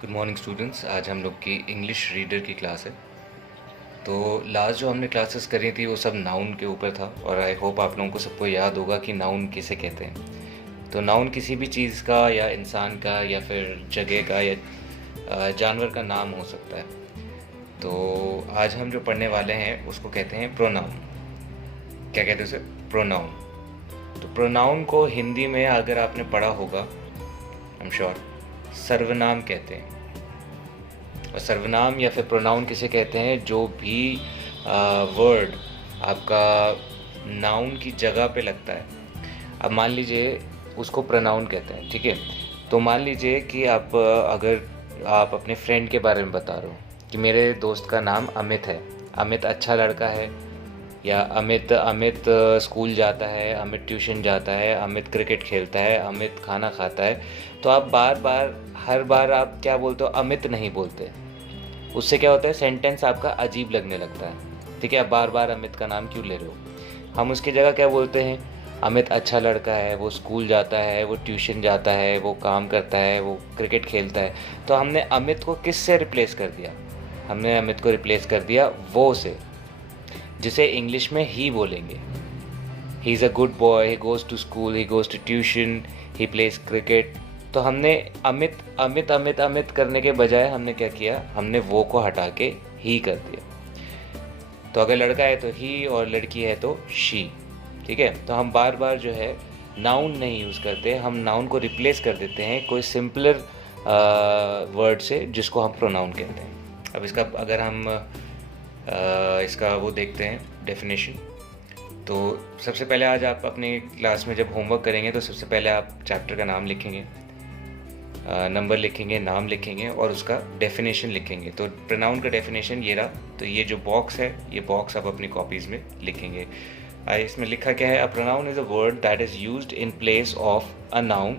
Good morning students. आज हम लोग की इंग्लिश रीडर की क्लास है। तो लास्ट जो हमने क्लासेस करी थी वो सब नाउन के ऊपर था और आई होप आप लोगों को सबको याद होगा कि नाउन किसे कहते हैं। तो नाउन किसी भी चीज़ का या इंसान का या फिर जगह का या जानवर का नाम हो सकता है। तो आज हम जो पढ़ने वाले हैं उसको कहते हैं प्रोनाउन। क्या कहते हैं उसे? प्रोनाउन। तो प्रोनाउन को हिंदी में अगर आपने पढ़ा होगा, आई एम श्योर, सर्वनाम कहते हैं। और सर्वनाम या फिर प्रोनाउन किसे कहते हैं? जो भी वर्ड आपका नाउन की जगह पे लगता है। अब मान लीजिए उसको प्रोनाउन कहते हैं, ठीक है। तो मान लीजिए कि आप अगर आप अपने फ्रेंड के बारे में बता रहे हो कि मेरे दोस्त का नाम अमित है, अमित अच्छा लड़का है, या अमित अमित स्कूल जाता है, अमित ट्यूशन जाता है, अमित क्रिकेट खेलता है, अमित खाना खाता है। तो आप बार बार हर बार आप क्या बोलते हो? अमित नहीं बोलते। उससे क्या होता है? सेंटेंस आपका अजीब लगने लगता है, ठीक है। आप बार बार अमित का नाम क्यों ले रहे हो? हम उसकी जगह क्या बोलते हैं? अमित अच्छा लड़का है, वो स्कूल जाता है, वो ट्यूशन जाता है, वो काम करता है, वो क्रिकेट खेलता है। तो हमने अमित को किस से रिप्लेस कर दिया? हमने अमित को रिप्लेस कर दिया वो से, जिसे इंग्लिश में ही बोलेंगे। He is a good boy, he goes to school, he goes to tuition, he plays cricket. तो हमने अमित अमित अमित अमित करने के बजाय हमने क्या किया? हमने वो को हटा के ही कर दिया। तो अगर लड़का है तो ही और लड़की है तो शी, ठीक है। तो हम बार बार जो है नाउन नहीं यूज़ करते, हम नाउन को रिप्लेस कर देते हैं कोई सिंपलर वर्ड से जिसको हम प्रोनाउन कहते हैं। अब इसका अगर हम इसका वो देखते हैं डेफिनेशन। तो सबसे पहले आज आप अपने क्लास में जब होमवर्क करेंगे तो सबसे पहले आप चैप्टर का नाम लिखेंगे, नंबर लिखेंगे, नाम लिखेंगे और उसका डेफिनेशन लिखेंगे। तो प्रोनाउन का डेफिनेशन ये रहा। तो ये जो बॉक्स है, ये बॉक्स आप अपनी कॉपीज़ में लिखेंगे। इसमें लिखा क्या है? A pronoun is a word that is used in place of a noun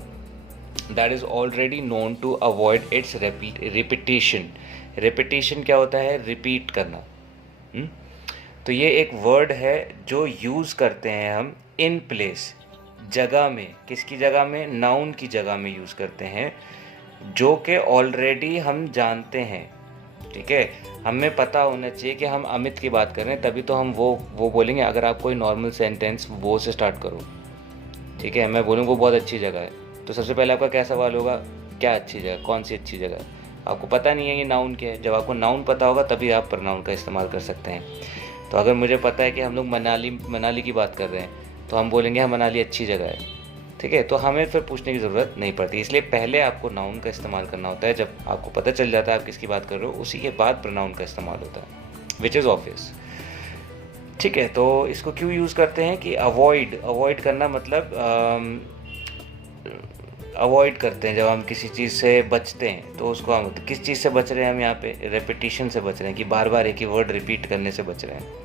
that is already known to avoid its repetition. Repetition क्या होता है? रिपीट करना। तो ये एक वर्ड है जो यूज़ करते हैं हम इन प्लेस, जगह में। किसकी जगह में? नाउन की जगह में यूज़ करते हैं, जो कि ऑलरेडी हम जानते हैं, ठीक है। हमें पता होना चाहिए कि हम अमित की बात कर रहे हैं, तभी तो हम वो बोलेंगे। अगर आप कोई नॉर्मल सेंटेंस वो से स्टार्ट करो, ठीक है, मैं बोलूँ वो बहुत अच्छी जगह है, तो सबसे पहले आपका क्या सवाल होगा? क्या अच्छी जगह? कौन सी अच्छी जगह? आपको पता नहीं है ये नाउन क्या है। जब आपको नाउन पता होगा तभी आप प्रोनाउन का इस्तेमाल कर सकते हैं। तो अगर मुझे पता है कि हम लोग मनाली की बात कर रहे हैं, तो हम बोलेंगे हाँ मनाली अच्छी जगह है, ठीक है। तो हमें फिर पूछने की ज़रूरत नहीं पड़ती। इसलिए पहले आपको नाउन का इस्तेमाल करना होता है। जब आपको पता चल जाता है आप किसकी बात कर रहे हो, उसी के बाद प्रोनाउन का इस्तेमाल होता है, विच इज़ ऑब्वियस, ठीक है। तो इसको क्यों यूज़ करते हैं? कि अवॉइड करना, मतलब अवॉइड करते हैं। जब हम किसी चीज़ से बचते हैं तो उसको हम किस चीज़ से बच रहे हैं? हम यहाँ पे रेपिटेशन से बच रहे हैं, कि बार बार एक ही वर्ड रिपीट करने से बच रहे हैं।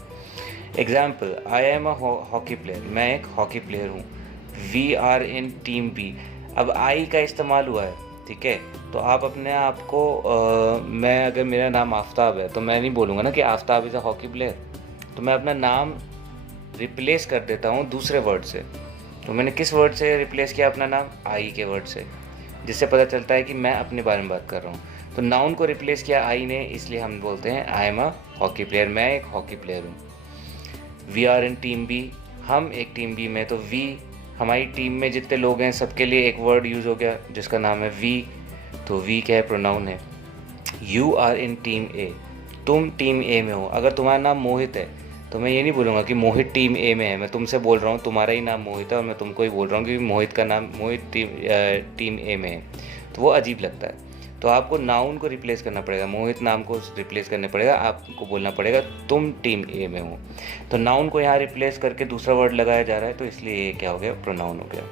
Example, I am a hockey player, मैं एक हॉकी प्लेयर हूँ। We are in team B. अब आई का इस्तेमाल हुआ है, ठीक है। तो आप अपने आप को मैं अगर मेरा नाम आफ्ताब है तो मैं नहीं बोलूँगा ना कि Aftab is a hockey player. तो मैं अपना नाम रिप्लेस कर देता हूँ दूसरे वर्ड से। तो मैंने किस वर्ड से रिप्लेस किया अपना नाम? आई के वर्ड से, जिससे पता चलता है कि मैं अपने बारे में बात कर रहा हूँ। तो नाउन को रिप्लेस किया आई ने, इसलिए हम बोलते हैं I am a hockey player, मैं एक हॉकी प्लेयर हूँ। We are in team B, हम एक टीम बी में। तो वी, हमारी टीम में जितने लोग हैं सबके लिए एक वर्ड यूज़ हो गया जिसका नाम है वी। तो वी क्या है? प्रोनाउन है। यू आर इन टीम ए, तुम टीम ए में हो। अगर तुम्हारा नाम मोहित है तो मैं ये नहीं बोलूँगा कि मोहित टीम ए में है। मैं तुमसे बोल रहा हूँ, तुम्हारा ही नाम मोहित है और मैं तुमको ही बोल रहा हूँ कि मोहित का नाम मोहित टीम ए में है। तो वो अजीब लगता है। तो आपको नाउन को रिप्लेस करना पड़ेगा, मोहित नाम को रिप्लेस करना पड़ेगा, आपको बोलना पड़ेगा तुम टीम ए में हो। तो नाउन को यहाँ रिप्लेस करके दूसरा वर्ड लगाया जा रहा है, तो इसलिए ये क्या हो गया? प्रोनाउन हो गया।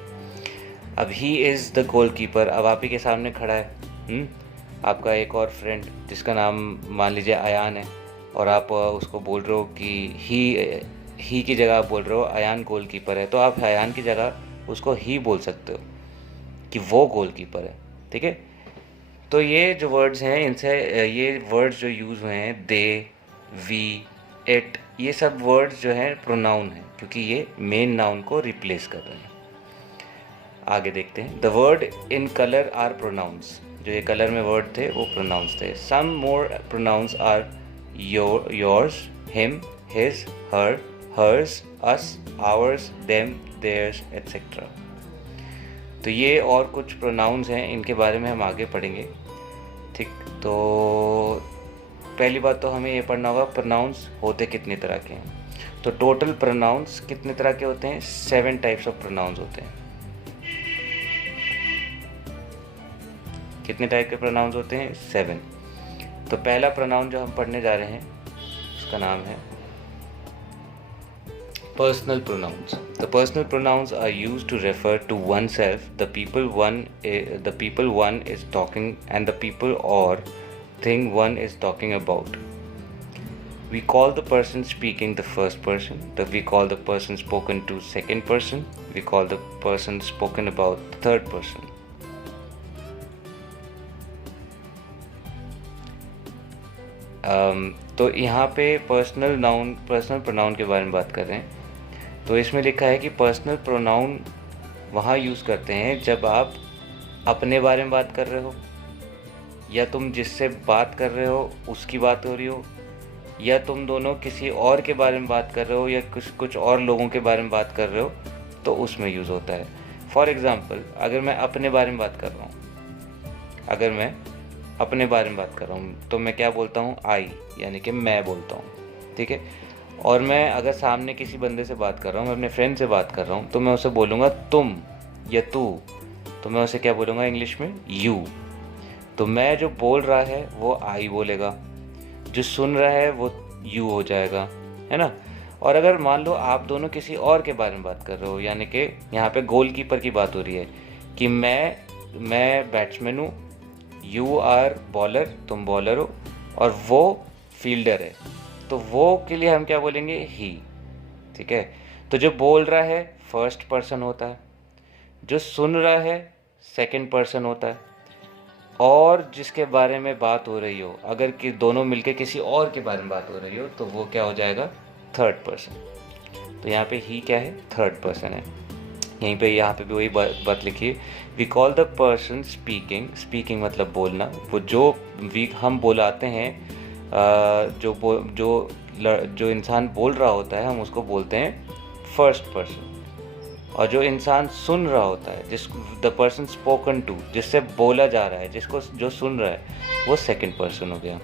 अब he is the goal keeper, अब आप ही के सामने खड़ा है आपका एक और फ्रेंड जिसका नाम मान लीजिए अयान है, और आप उसको बोल रहे हो कि ही की जगह आप बोल रहे हो अयान गोल कीपर है। तो आप अयान की जगह उसको ही बोल सकते हो कि वो गोल कीपर है, ठीक है। तो ये जो वर्ड्स हैं, इनसे ये वर्ड्स जो यूज़ हुए हैं, दे, वी, इट, ये सब वर्ड्स जो हैं प्रोनाउन हैं, क्योंकि ये मेन नाउन को रिप्लेस कर रहे हैं। आगे देखते हैं। The word in colour are pronouns. जो ये कलर में वर्ड थे वो प्रोनाउंस थे। Some more pronouns are yours, him, his, her, hers, us, ours, them, theirs etcetera. तो ये और कुछ प्रोनाउंस हैं, इनके बारे में हम आगे पढ़ेंगे। ठीक, तो पहली बात तो हमें ये पढ़ना होगा प्रोनाउंस होते कितने तरह के हैं। तो टोटल प्रोनाउंस कितने तरह के होते हैं? 7 टाइप्स ऑफ प्रोनाउंस होते हैं। कितने टाइप के प्रोनाउंस होते हैं? 7। तो पहला प्रोनाउन जो हम पढ़ने जा रहे हैं उसका नाम है personal pronouns. The personal pronouns are used to refer to oneself, the people one is talking, and the people or thing one is talking about. We call the person speaking the first person. We call the person spoken to second person. We call the person spoken about the third person. तो यहाँ पे personal pronoun के बारे में बात कर रहे हैं। तो इसमें लिखा है कि पर्सनल प्रोनाउन वहाँ यूज़ करते हैं जब आप अपने बारे में बात कर रहे हो, या तुम जिससे बात कर रहे हो उसकी बात हो रही हो, या तुम दोनों किसी और के बारे में बात कर रहे हो, या कुछ और लोगों के बारे में बात कर रहे हो, तो उसमें यूज़ होता है। फॉर एग्ज़ाम्पल, अगर मैं अपने बारे में बात कर रहा हूँ, तो मैं क्या बोलता हूँ? आई, यानी कि मैं बोलता हूँ। ठीक है। और मैं अगर सामने किसी बंदे से बात कर रहा हूँ, मैं अपने फ्रेंड से बात कर रहा हूँ, तो मैं उसे बोलूँगा तुम या तू। तो मैं उसे क्या बोलूँगा इंग्लिश में? यू। तो मैं जो बोल रहा है वो आई बोलेगा, जो सुन रहा है वो यू हो जाएगा, है ना। और अगर मान लो आप दोनों किसी और के बारे में बात कर रहे हो, यानी कि यहाँ पे गोलकीपर की बात हो रही है कि मैं बैट्समैन हूँ, यू आर बॉलर, तुम बॉलर हो, और वो फील्डर है, तो वो के लिए हम क्या बोलेंगे? ही। ठीक है। तो जो बोल रहा है फर्स्ट पर्सन होता है, जो सुन रहा है सेकंड पर्सन होता है, और जिसके बारे में बात हो रही हो, अगर कि दोनों मिलके किसी और के बारे में बात हो रही हो, तो वो क्या हो जाएगा? Third person. तो यहाँ पे ही क्या है? थर्ड पर्सन है। यहाँ पे भी वही बात लिखी है। We call the person speaking मतलब बोलना। वो जो हम बोलाते हैं, जो इंसान बोल रहा होता है, हम उसको बोलते हैं फर्स्ट पर्सन। और जो इंसान सुन रहा होता है, द पर्सन स्पोकन टू, जिससे बोला जा रहा है, जो सुन रहा है, वो सेकंड पर्सन हो गया।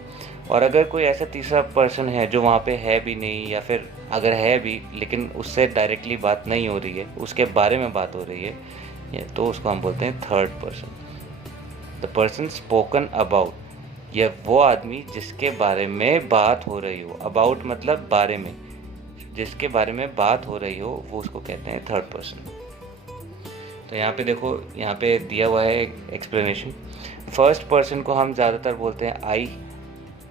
और अगर कोई ऐसा तीसरा पर्सन है जो वहाँ पे है भी नहीं, या फिर अगर है भी लेकिन उससे डायरेक्टली बात नहीं हो रही है, उसके बारे में बात हो रही है, तो उसको हम बोलते हैं third person. The person spoken about, यह वो आदमी जिसके बारे में बात हो रही हो। अबाउट मतलब बारे में, जिसके बारे में बात हो रही हो, वो उसको कहते हैं थर्ड पर्सन। तो यहाँ पे देखो, यहाँ पे दिया हुआ है एक्सप्लेनेशन। फर्स्ट पर्सन को हम ज़्यादातर बोलते हैं आई,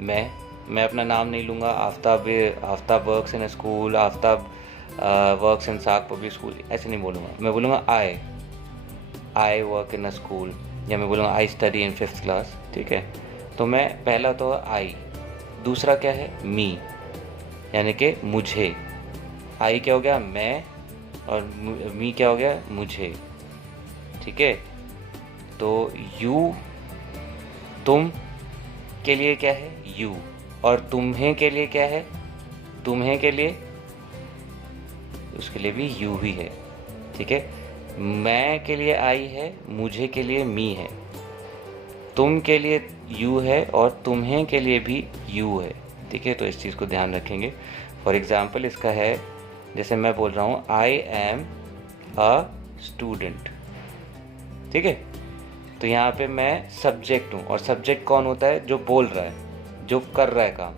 मैं अपना नाम नहीं लूँगा। Aftab works in school, Aftab works in साग पब्लिक स्कूल, ऐसे नहीं बोलूँगा। मैं बोलूँगा I work in a school, या मैं बोलूँगा I study in 5th class. ठीक है। तो मैं पहला तो आई, दूसरा क्या है? मी, यानी कि मुझे। आई क्या हो गया? मैं, और मी क्या हो गया? मुझे। ठीक है। तो यू, तुम के लिए क्या है? यू। और तुम्हें के लिए क्या है? तुम्हें के लिए, उसके लिए भी यू ही है। ठीक है। मैं के लिए आई है, मुझे के लिए मी है, तुम के लिए यू है, और तुम्हें के लिए भी यू है। ठीक है। तो इस चीज़ को ध्यान रखेंगे। फॉर एग्जाम्पल इसका है, जैसे मैं बोल रहा हूँ आई एम अ स्टूडेंट। ठीक है। तो यहाँ पे मैं सब्जेक्ट हूँ, और सब्जेक्ट कौन होता है? जो बोल रहा है, जो कर रहा है काम।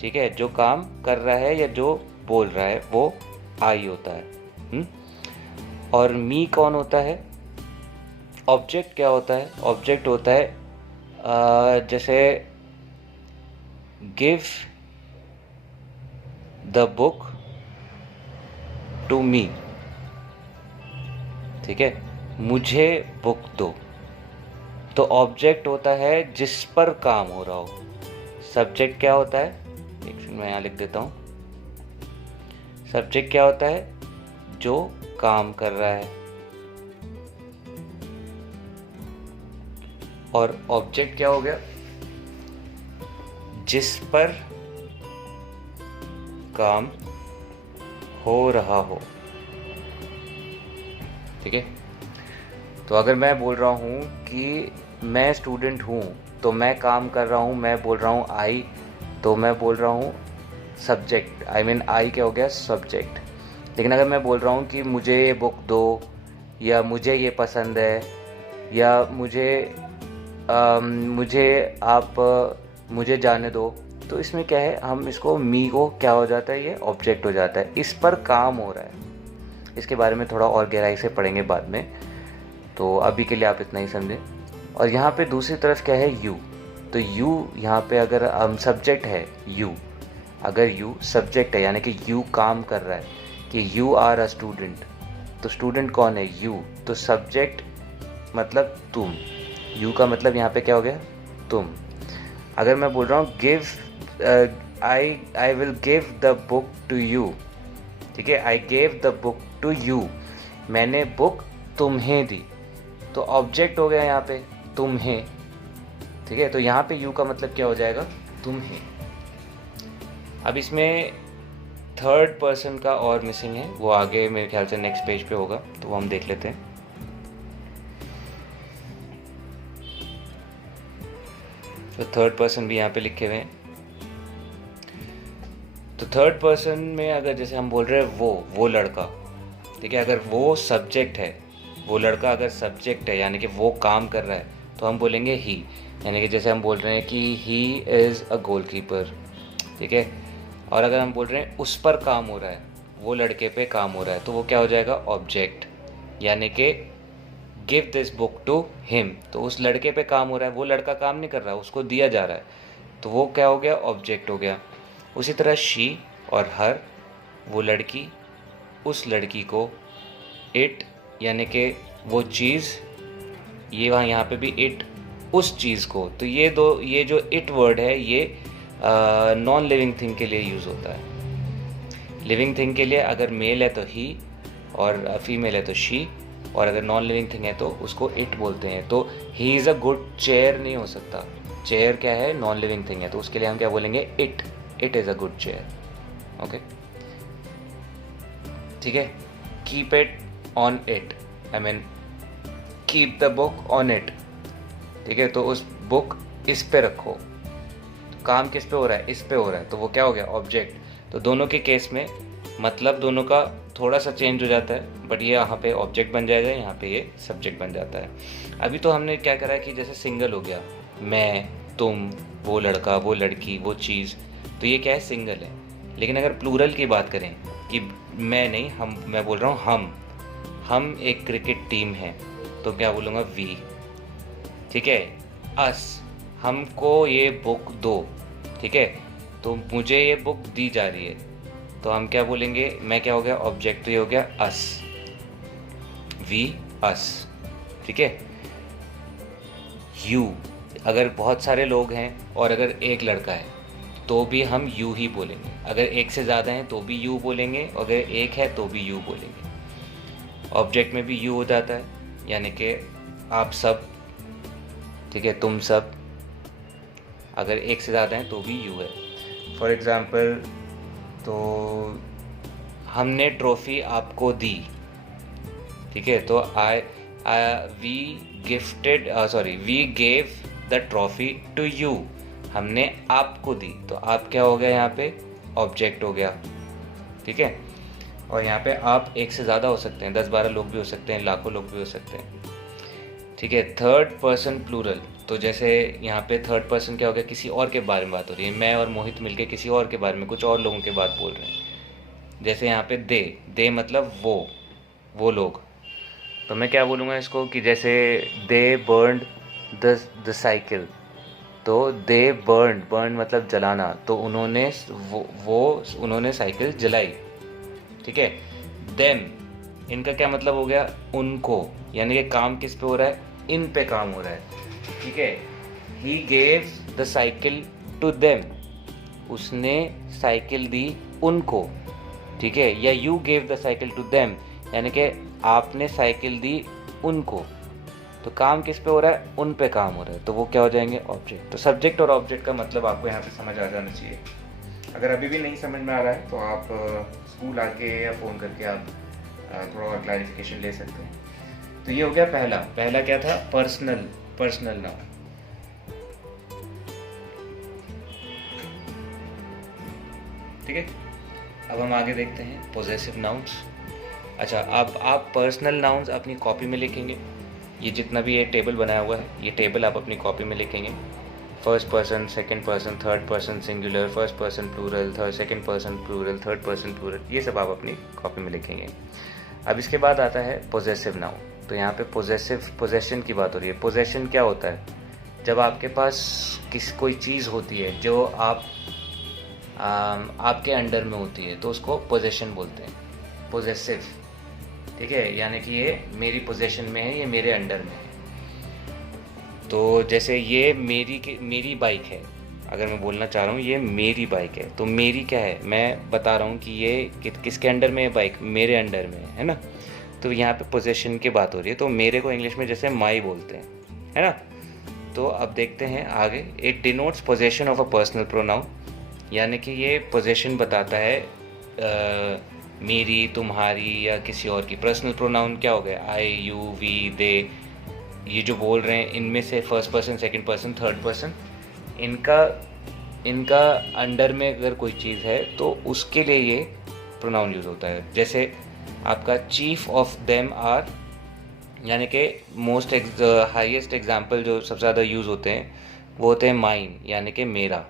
ठीक है। जो काम कर रहा है या जो बोल रहा है, वो आई होता है। और मी कौन होता है? ऑब्जेक्ट क्या होता है? ऑब्जेक्ट होता है जैसे give the book to me. ठीक है। मुझे बुक दो। तो ऑब्जेक्ट होता है जिस पर काम हो रहा हो। सब्जेक्ट क्या होता है? एक मिनट मैं यहाँ लिख देता हूँ। सब्जेक्ट क्या होता है? जो काम कर रहा है। और ऑब्जेक्ट क्या हो गया, जिस पर काम हो रहा हो। ठीक है, तो अगर मैं बोल रहा हूँ कि मैं स्टूडेंट हूँ तो मैं काम कर रहा हूँ, मैं बोल रहा हूँ आई, तो मैं बोल रहा हूँ सब्जेक्ट, आई मीन आई क्या हो गया, सब्जेक्ट। लेकिन अगर मैं बोल रहा हूँ कि मुझे ये बुक दो, या मुझे ये पसंद है, या मुझे जाने दो, तो इसमें क्या है, हम इसको मी को क्या हो जाता है, ये ऑब्जेक्ट हो जाता है, इस पर काम हो रहा है। इसके बारे में थोड़ा और गहराई से पढ़ेंगे बाद में, तो अभी के लिए आप इतना ही समझें। और यहाँ पे दूसरी तरफ क्या है, यू। तो यू यहाँ पे अगर हम सब्जेक्ट है यू, अगर यू सब्जेक्ट है यानी कि यू काम कर रहा है, कि यू आर अ स्टूडेंट, तो स्टूडेंट कौन है, यू, तो सब्जेक्ट मतलब तुम, यू का मतलब यहाँ पे क्या हो गया, तुम। अगर मैं बोल रहा हूँ give, I will give the book to you, ठीक है, I gave the book to you, मैंने बुक तुम्हें दी, तो ऑब्जेक्ट हो गया यहाँ पे तुम्हें। ठीक है, तो यहाँ पे यू का मतलब क्या हो जाएगा, तुम्हें। अब इसमें थर्ड पर्सन का और मिसिंग है, वो आगे मेरे ख्याल से नेक्स्ट पेज पे होगा, तो वो हम देख लेते हैं। तो थर्ड पर्सन भी यहाँ पे लिखे हुए हैं। तो थर्ड पर्सन में अगर जैसे हम बोल रहे हैं वो लड़का, ठीक है, अगर वो सब्जेक्ट है, वो लड़का अगर सब्जेक्ट है यानी कि वो काम कर रहा है, तो हम बोलेंगे ही, यानी कि जैसे हम बोल रहे हैं कि ही इज़ अ गोलकीपर। ठीक है, और अगर हम बोल रहे हैं उस पर काम हो रहा है, वो लड़के पे काम हो रहा है, तो वो क्या हो जाएगा, ऑब्जेक्ट, यानी कि give this book to him, तो उस लड़के पे काम हो रहा है, वो लड़का काम नहीं कर रहा, उसको दिया जा रहा है, तो वो क्या हो गया, ऑब्जेक्ट हो गया। उसी तरह शी और हर, वो लड़की उस लड़की को, इट यानी कि वो चीज़, ये वहाँ यहाँ पे भी इट उस चीज़ को, तो ये जो इट वर्ड है ये नॉन लिविंग थिंग के लिए यूज़ होता है। लिविंग थिंग के लिए अगर मेल है तो ही और फीमेल है तो शी, और अगर नॉन लिविंग थिंग है तो उसको इट बोलते हैं। तो ही इज़ अ गुड चेयर नहीं हो सकता, चेयर क्या है, नॉन लिविंग थिंग है, तो उसके लिए हम क्या बोलेंगे, it is a good chair. Okay, ठीक है, keep it on it, I mean keep the book on it. ठीक है, तो उस बुक इस पे रखो, तो काम किस पे हो रहा है, इस पे हो रहा है, तो वो क्या हो गया, ऑब्जेक्ट। तो दोनों के केस में मतलब दोनों का थोड़ा सा चेंज हो जाता है, बट ये यहाँ पे ऑब्जेक्ट बन जाएगा, यहाँ पे ये सब्जेक्ट बन जाता है। अभी तो हमने क्या करा है कि जैसे सिंगल हो गया, मैं, तुम, वो लड़का, वो लड़की, वो चीज़, तो ये क्या है, सिंगल है। लेकिन अगर प्लूरल की बात करें कि मैं नहीं, मैं बोल रहा हूँ हम एक क्रिकेट टीम है, तो क्या बोलूँगा, वी। ठीक है, अस, हमको ये बुक दो, ठीक है, तो मुझे ये बुक दी जा रही है, तो हम क्या बोलेंगे, मैं क्या हो गया, ऑब्जेक्ट, तो ये हो गया अस, वी, अस। ठीक है, यू, अगर बहुत सारे लोग हैं और अगर एक लड़का है तो भी हम यू ही बोलेंगे, अगर एक से ज़्यादा हैं तो भी यू बोलेंगे, अगर एक है तो भी यू बोलेंगे। ऑब्जेक्ट में भी यू हो जाता है, यानी कि आप सब, ठीक है, तुम सब, अगर एक से ज़्यादा हैं तो भी यू है। फॉर एग्ज़ाम्पल, तो हमने ट्रॉफ़ी आपको दी, ठीक है, तो we gave the trophy to you, हमने आपको दी, तो आप क्या हो गया, यहाँ पे ऑब्जेक्ट हो गया। ठीक है, और यहाँ पे आप एक से ज़्यादा हो सकते हैं, 10-12 लोग भी हो सकते हैं, लाखों लोग भी हो सकते हैं। ठीक है, थर्ड पर्सन प्लूरल, तो जैसे यहाँ पे थर्ड पर्सन क्या हो गया, किसी और के बारे में बात हो रही है, मैं और मोहित मिलके किसी और के बारे में, कुछ और लोगों के बात बोल रहे हैं। जैसे यहाँ पे दे मतलब वो लोग, तो मैं क्या बोलूँगा इसको कि जैसे दे बर्न्ड द साइकिल, तो दे बर्न मतलब जलाना, तो उन्होंने साइकिल जलाई। ठीक है, देम, इनका क्या मतलब हो गया, उनको, यानी कि काम किस पे हो रहा है, इन पे काम हो रहा है। ठीक है, he gave the cycle to them, उसने साइकिल दी उनको। ठीक है, या you gave the cycle to them, यानी कि आपने साइकिल दी उनको। तो काम किस पे हो रहा है, उन पे काम हो रहा है, तो वो क्या हो जाएंगे, ऑब्जेक्ट। तो सब्जेक्ट और ऑब्जेक्ट का मतलब आपको यहाँ पे समझ आ जाना चाहिए। अगर अभी भी नहीं समझ में आ रहा है तो आप स्कूल आके या फ़ोन करके आप थोड़ा और क्लैरिफिकेशन ले सकते हैं। तो ये हो गया पहला। पहला क्या था, पर्सनल, पर्सनल नाउन। ठीक है, अब हम आगे देखते हैं पोजेसिव नाउन्स। अच्छा, आप पर्सनल नाउन्स अपनी कॉपी में लिखेंगे। ये जितना भी ये टेबल बनाया हुआ है, ये टेबल आप अपनी कॉपी में लिखेंगे। First person, second person, third person singular, first person plural, second person plural, third person plural, ये सब आप अपनी कॉपी में लिखेंगे। अब इसके बाद आता है पोजेसिव नाउन। तो यहाँ पे पोजेशन की बात हो रही है। पोजेशन क्या होता है, जब आपके पास कोई चीज़ होती है जो आपके अंडर में होती है, तो उसको पोजेशन बोलते हैं, पोजेसिव। ठीक है, यानी कि ये मेरी पोजेशन में है, ये मेरे अंडर में है। तो जैसे ये मेरी बाइक है, अगर मैं बोलना चाह रहा हूँ ये मेरी बाइक है, तो मेरी क्या है, मैं बता रहा हूँ कि ये किसके अंडर में है बाइक, मेरे अंडर में है ना। तो यहाँ पे पोजेशन की बात हो रही है। तो मेरे को इंग्लिश में जैसे माई बोलते हैं, है ना। तो अब देखते हैं आगे। It denotes possession of a personal pronoun, यानी कि ये पोजेशन बताता है मेरी, तुम्हारी या किसी और की। पर्सनल प्रोनाउन क्या हो गया, आई, यू, वी, दे, ये जो बोल रहे हैं इनमें से first person, second person, third person, इनका अंडर में अगर कोई चीज़ है तो उसके लिए ये प्रोनाउन यूज़ होता है। जैसे आपका चीफ ऑफ देम आर, यानी कि मोस्ट हाईएस्ट एग्जाम्पल जो सबसे ज़्यादा यूज़ होते हैं वो होते हैं माइन, यानी कि मेरा।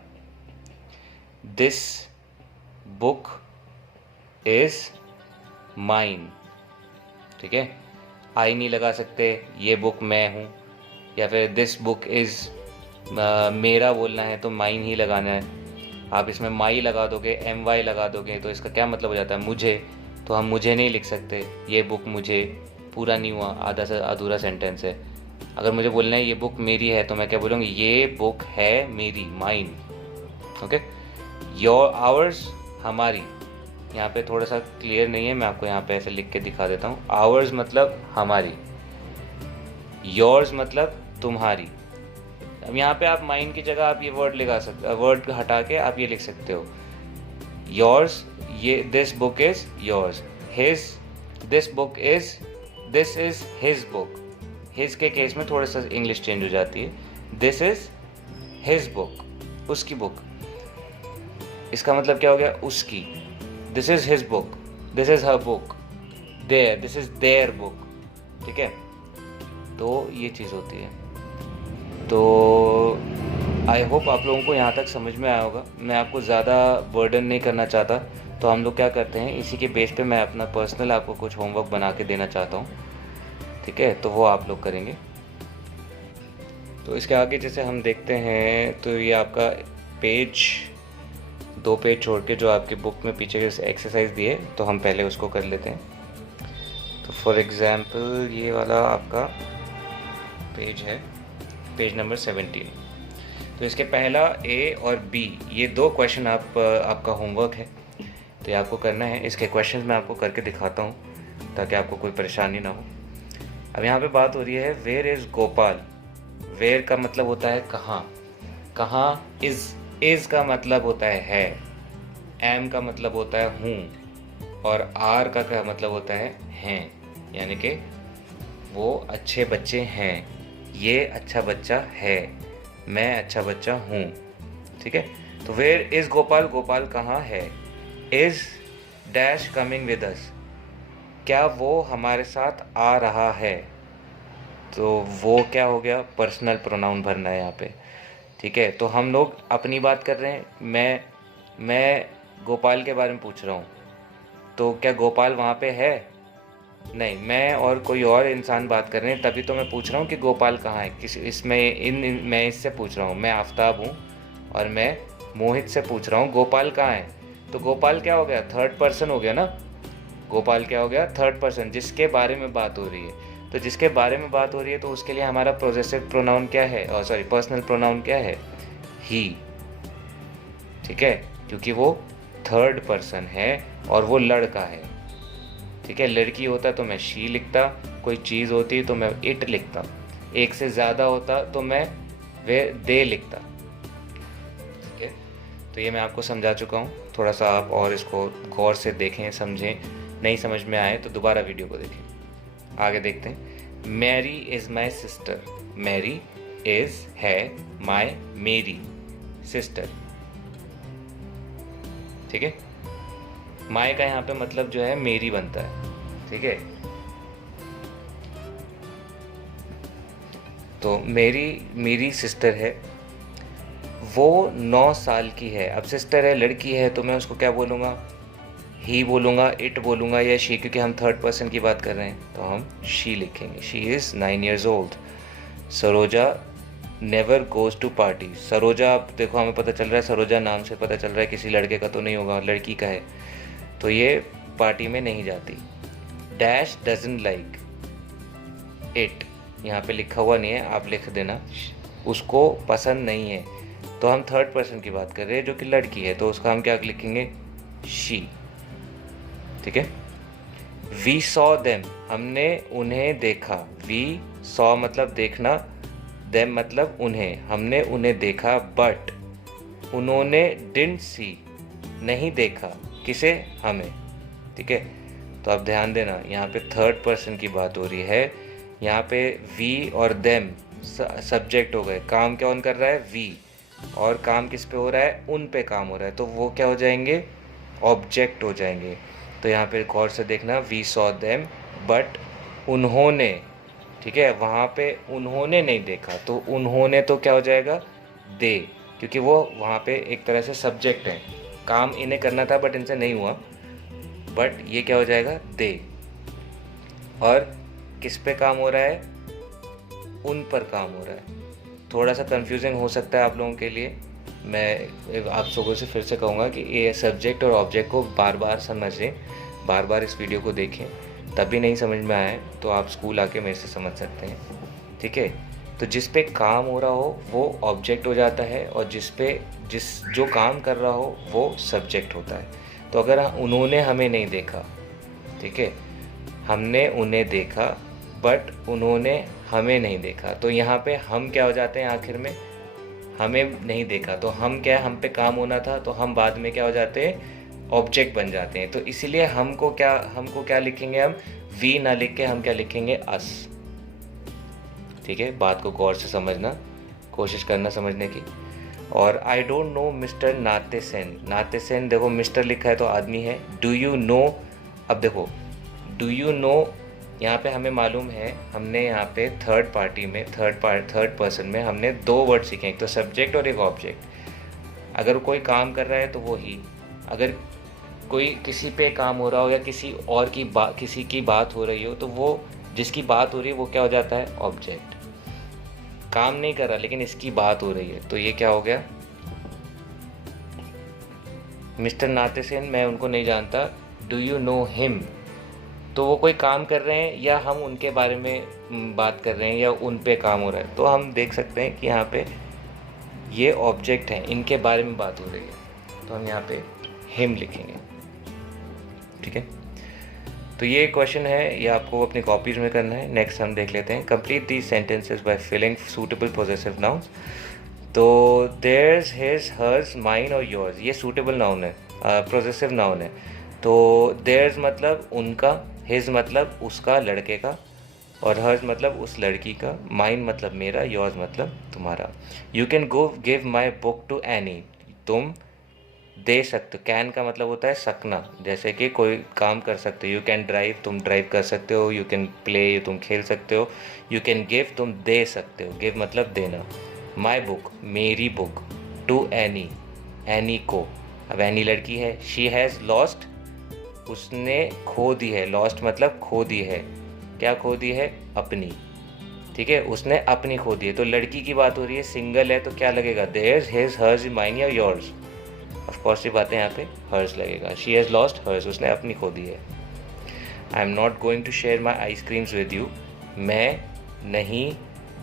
This book is mine. ठीक है, आई नहीं लगा सकते, ये बुक मैं हूँ। या फिर दिस बुक इज़ मेरा बोलना है तो माइन ही लगाना है। आप इसमें माई लगा दोगे, MY लगा दोगे, तो इसका क्या मतलब हो जाता है, मुझे। तो हम मुझे नहीं लिख सकते, ये बुक मुझे पूरा नहीं हुआ, आधा से अधूरा सेंटेंस है। अगर मुझे बोलना है ये बुक मेरी है, तो मैं क्या बोलूँगी, ये बुक है मेरी, माइन। ओके, योर, आवर्स, हमारी। यहाँ पे थोड़ा सा क्लियर नहीं है, मैं आपको यहाँ पे ऐसे लिख के दिखा देता हूँ। आवर्स मतलब हमारी, योर्स मतलब तुम्हारी। अब यहाँ पे आप माइन की जगह आप ये वर्ड लगा सकते, वर्ड हटा के आप ये लिख सकते हो, योर्स, ये this book is yours, his, this is his book. His के केस में थोड़ा सा इंग्लिश चेंज हो जाती है, दिस इज हिज बुक, उसकी बुक। इसका मतलब क्या हो गया, उसकी। This is his book, this is her book, their, this is their book. ठीक है, तो ये चीज़ होती है। तो आई होप आप लोगों को यहाँ तक समझ में आया होगा। मैं आपको ज़्यादा बर्डन नहीं करना चाहता, तो हम लोग क्या करते हैं, इसी के बेस पे मैं अपना पर्सनल आपको कुछ होमवर्क बना के देना चाहता हूँ। ठीक है, तो वो आप लोग करेंगे। तो इसके आगे जैसे हम देखते हैं, तो ये आपका पेज, 2 पेज छोड़ के जो आपकी बुक में पीछे एक्सरसाइज दिए, तो हम पहले उसको कर लेते हैं। तो फॉर एग्ज़ाम्पल ये वाला आपका पेज है, पेज नंबर 17। तो इसके पहला A और B, ये 2 क्वेश्चन आपका होमवर्क है, तो ये आपको करना है। इसके क्वेश्चन मैं आपको करके दिखाता हूँ ताकि आपको कोई परेशानी ना हो। अब यहाँ पे बात हो रही है, वेयर इज़ गोपाल। वेयर का मतलब होता है कहाँ, कहाँ। इज़ का मतलब होता है, एम का मतलब होता है हूँ, और आर का क्या मतलब होता है, हैं, यानी कि वो अच्छे बच्चे हैं, ये अच्छा बच्चा है, मैं अच्छा बच्चा हूँ। ठीक है, तो वेयर इज़ गोपाल, गोपाल कहाँ है। Is dash coming with us, क्या वो हमारे साथ आ रहा है। तो वो क्या हो गया, पर्सनल प्रोनाउन भरना है यहाँ पे। ठीक है, तो हम लोग अपनी बात कर रहे हैं, मैं गोपाल के बारे में पूछ रहा हूँ, तो क्या गोपाल वहाँ पे है, नहीं, मैं और कोई और इंसान बात कर रहे हैं, तभी तो मैं पूछ रहा हूँ कि गोपाल कहाँ है। मैं इससे पूछ रहा हूँ, मैं आफ्ताब हूँ और मैं मोहित से पूछ रहा हूँ गोपाल कहाँ है। तो गोपाल क्या हो गया, थर्ड पर्सन हो गया ना। गोपाल क्या हो गया, थर्ड पर्सन, जिसके बारे में बात हो रही है। तो जिसके बारे में बात हो रही है, तो उसके लिए हमारा पोजेसिव प्रोनाउन क्या है, पर्सनल प्रोनाउन क्या है, ही। ठीक है, क्योंकि वो थर्ड पर्सन है और वो लड़का है। ठीक है, लड़की होता तो मैं शी लिखता, कोई चीज़ होती तो मैं इट लिखता। एक से ज़्यादा होता तो मैं वे दे लिखता। ठीक है, तो ये मैं आपको समझा चुका हूँ। थोड़ा सा आप और इसको गौर से देखें, समझें, नहीं समझ में आए तो दोबारा वीडियो को देखें। आगे देखते हैं। Mary is my sister. Mary is है माई मेरी सिस्टर। ठीक है, माई का यहाँ पे मतलब जो है मेरी बनता है। ठीक है, तो मेरी सिस्टर है, वो 9 साल की है। अब सिस्टर है, लड़की है, तो मैं उसको क्या बोलूँगा? ही बोलूँगा, इट बोलूँगा या शी, क्योंकि हम थर्ड पर्सन की बात कर रहे हैं तो हम शी लिखेंगे। She is 9 years old। Saroja never goes to party. Saroja, आप देखो हमें पता चल रहा है, सरोजा नाम से पता चल रहा है किसी लड़के का तो नहीं होगा, लड़की का है, तो ये पार्टी में नहीं जाती। डैश डजंट लाइक इट, यहाँ पे लिखा हुआ नहीं है, आप लिख देना, उसको पसंद नहीं है। तो हम थर्ड पर्सन की बात कर रहे हैं जो कि लड़की है, तो उसका हम क्या लिखेंगे? शी। ठीक है। वी सॉ देम, हमने उन्हें देखा। वी सॉ मतलब देखना, देम मतलब उन्हें, हमने उन्हें देखा। बट उन्होंने डिडंट सी, नहीं देखा। किसे? हमें। ठीक है, तो अब ध्यान देना, यहाँ पे थर्ड पर्सन की बात हो रही है। यहाँ पे वी और देम सब्जेक्ट हो गए, काम कौन कर रहा है? वी, और काम किस पे हो रहा है? उन पे काम हो रहा है, तो वो क्या हो जाएंगे? ऑब्जेक्ट हो जाएंगे। तो यहाँ पे गौर से देखना, वी सॉ देम बट उन्होंने, ठीक है, वहाँ पे उन्होंने नहीं देखा, तो उन्होंने तो क्या हो जाएगा? दे, क्योंकि वो वहाँ पे एक तरह से सब्जेक्ट है। काम इन्हें करना था बट इनसे नहीं हुआ, बट ये क्या हो जाएगा? दे। और किस पे काम हो रहा है? उन पर काम हो रहा है। थोड़ा सा कंफ्यूजिंग हो सकता है आप लोगों के लिए, मैं आप लोगों से फिर से कहूँगा कि ये सब्जेक्ट और ऑब्जेक्ट को बार बार समझें, बार बार इस वीडियो को देखें। तभी नहीं समझ में आए तो आप स्कूल आके मेरे से समझ सकते हैं। ठीक है, तो जिस पे काम हो रहा हो वो ऑब्जेक्ट हो जाता है, और जो काम कर रहा हो वो सब्जेक्ट होता है। तो अगर उन्होंने हमें नहीं देखा, ठीक है, हमने उन्हें देखा बट उन्होंने हमें नहीं देखा, तो यहाँ पे हम क्या हो जाते हैं? आखिर में हमें नहीं देखा, तो हम क्या है? हम पे काम होना था, तो हम बाद में क्या हो जाते हैं? ऑब्जेक्ट बन जाते हैं। तो इसीलिए हमको क्या लिखेंगे? हम वी ना लिख के हम क्या लिखेंगे? अस। ठीक है, बात को गौर से समझना, कोशिश करना समझने की। और आई डोंट नो मिस्टर नाते सेन। नाते सेन, देखो मिस्टर लिखा है तो आदमी है। डू यू नो, अब देखो डू यू नो, यहाँ पे हमें मालूम है, हमने यहाँ पे थर्ड पर्सन में हमने 2 वर्ड सीखे, एक तो सब्जेक्ट और एक ऑब्जेक्ट। अगर कोई काम कर रहा है तो वो ही, अगर कोई किसी पे काम हो रहा हो या किसी और की किसी की बात हो रही हो, तो वो जिसकी बात हो रही है वो क्या हो जाता है? ऑब्जेक्ट। काम नहीं कर रहा लेकिन इसकी बात हो रही है, तो ये क्या हो गया? मिस्टर नाते सेन, मैं उनको नहीं जानता। डू यू नो हिम, तो वो कोई काम कर रहे हैं या हम उनके बारे में बात कर रहे हैं या उन पे काम हो रहा है, तो हम देख सकते हैं कि यहाँ पे ये ऑब्जेक्ट हैं, इनके बारे में बात हो रही है, तो हम यहाँ पे हिम लिखेंगे। ठीक है, तो ये क्वेश्चन है, ये आपको अपनी कॉपीज में करना है। नेक्स्ट हम देख लेते हैं, complete these sentences by filling suitable possessive nouns. तो देयर्स, हिज, हर्स, माइन और योर्स, ये सूटेबल नाउन है, पोजेसिव नाउन है। तो देयर्स मतलब उनका, हिज मतलब उसका, लड़के का, और हर्स मतलब उस लड़की का, माइन मतलब मेरा, योर्स मतलब तुम्हारा। You can go give my book to any, तुम दे सकते हो। कैन का मतलब होता है सकना, जैसे कि कोई काम कर सकते हो। यू कैन ड्राइव, तुम ड्राइव कर सकते हो। यू कैन प्ले, तुम खेल सकते हो। यू कैन गिव, तुम दे सकते हो। गिव मतलब देना। माई बुक, मेरी बुक। टू एनी, एनी को, अब एनी लड़की है। शी हैज़ लॉस्ट, उसने खो दी है। लॉस्ट मतलब खो दी है। क्या खो दी है? अपनी। ठीक है, उसने अपनी खो दी है। तो लड़की की बात हो रही है, सिंगल है, तो क्या लगेगा? देयर्स, हिज, हर्स, माइन या योर्स। ऑफ कोर्स ये बातें यहाँ पे हर्स लगेगा। शी हैज़ लॉस्ट हर्स, उसने अपनी खो दी है। I am not going to share my ice creams with you, मैं नहीं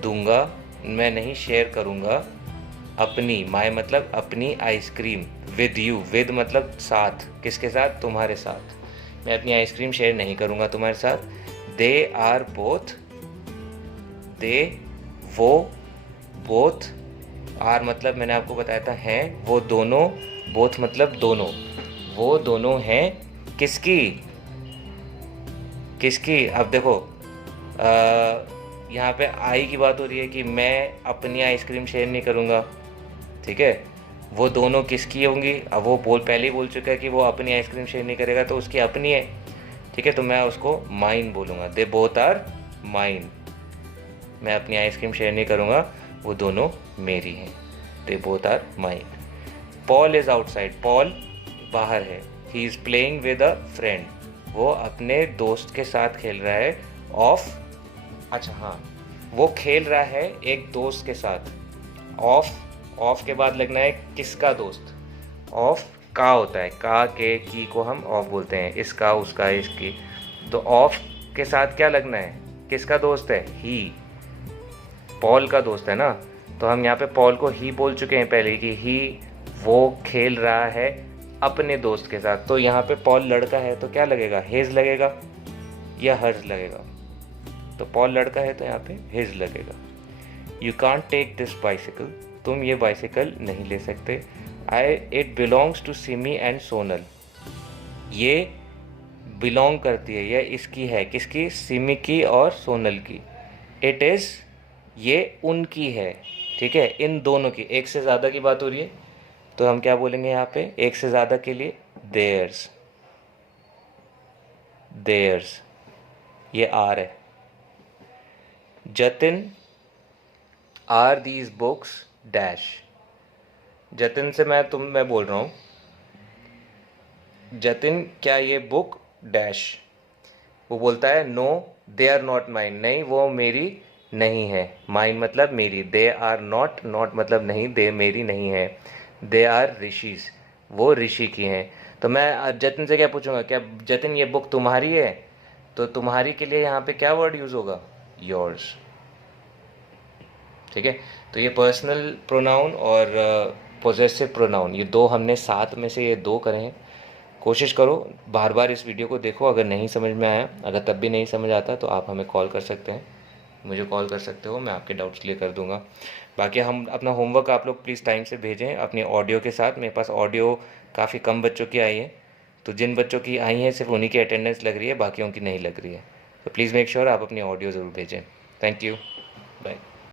दूंगा, मैं नहीं शेयर करूँगा अपनी, माई मतलब अपनी आइसक्रीम, विद यू, विद मतलब साथ, किसके साथ? तुम्हारे साथ। मैं अपनी आइसक्रीम शेयर नहीं करूँगा तुम्हारे साथ। दे आर बोथ, दे वो, बोथ, आर मतलब मैंने आपको बताया था हैं, वो दोनों, बोथ मतलब दोनों, वो दोनों हैं किसकी, किसकी। अब देखो यहाँ पे आई की बात हो रही है कि मैं अपनी आइसक्रीम शेयर नहीं करूँगा, ठीक है। वो दोनों किसकी होंगी, अब वो पहले ही बोल चुका है कि वो अपनी आइसक्रीम शेयर नहीं करेगा, तो उसकी अपनी है, ठीक है। तो मैं उसको माइन बोलूँगा, दे बोथ आर माइन। मैं अपनी आइसक्रीम शेयर नहीं करूँगा, वो दोनों मेरी हैं, they both are mine. Paul is outside, Paul बाहर है। He is playing with a friend, वो अपने दोस्त के साथ खेल रहा है। ऑफ, अच्छा हाँ, वो खेल रहा है एक दोस्त के साथ। ऑफ, ऑफ के बाद लगना है किसका दोस्त। ऑफ का होता है, का के की को हम ऑफ बोलते हैं, इसका, उसका, इसकी। तो ऑफ के साथ क्या लगना है, किसका दोस्त है, ही, पॉल का दोस्त है ना। तो हम यहाँ पे पॉल को ही बोल चुके हैं पहले कि ही, वो खेल रहा है अपने दोस्त के साथ। तो यहाँ पे पॉल लड़का है तो क्या लगेगा, हिज लगेगा या हर्ज लगेगा। तो पॉल लड़का है तो यहाँ पे हिज लगेगा। You can't take this bicycle, तुम ये बाइसिकल नहीं ले सकते। It belongs to Simi and Sonal, ये बिलोंग करती है, ये इसकी है, किसकी, सिमी की और सोनल की। इट इज़, ये उनकी है, ठीक है, इन दोनों की। एक से ज़्यादा की बात हो रही है तो हम क्या बोलेंगे यहाँ पे, एक से ज़्यादा के लिए देयर्स, देयर्स, ये आर है। Jatin, are these books dash, Jatin से मैं बोल रहा हूँ, जतिन क्या ये बुक डैश। वो बोलता है no they are not mine, नहीं वो मेरी नहीं है। माइन मतलब मेरी, दे आर नॉट, नॉट मतलब नहीं, दे मेरी नहीं है। दे आर ऋषिज, वो ऋषि की हैं। तो मैं जतिन से क्या पूछूंगा, क्या जतिन ये बुक तुम्हारी है। तो तुम्हारी के लिए यहाँ पे क्या वर्ड यूज़ होगा, योर्स, ठीक है। तो ये पर्सनल प्रोनाउन और पोजेसिव प्रोनाउन, ये दो हमने साथ में से ये दो करे हैं। कोशिश करो, बार बार इस वीडियो को देखो। अगर नहीं समझ में आया, अगर तब भी नहीं समझ आता तो आप हमें कॉल कर सकते हैं, मुझे कॉल कर सकते हो, मैं आपके डाउट्स क्लियर कर दूंगा। बाकी हम अपना होमवर्क आप लोग प्लीज़ टाइम से भेजें अपनी ऑडियो के साथ। मेरे पास ऑडियो काफ़ी कम बच्चों की आई है, तो जिन बच्चों की आई हैं सिर्फ उन्हीं की अटेंडेंस लग रही है, बाकियों की नहीं लग रही है। तो प्लीज़ मेक श्योर आप अपनी ऑडियो ज़रूर भेजें। Thank you, bye.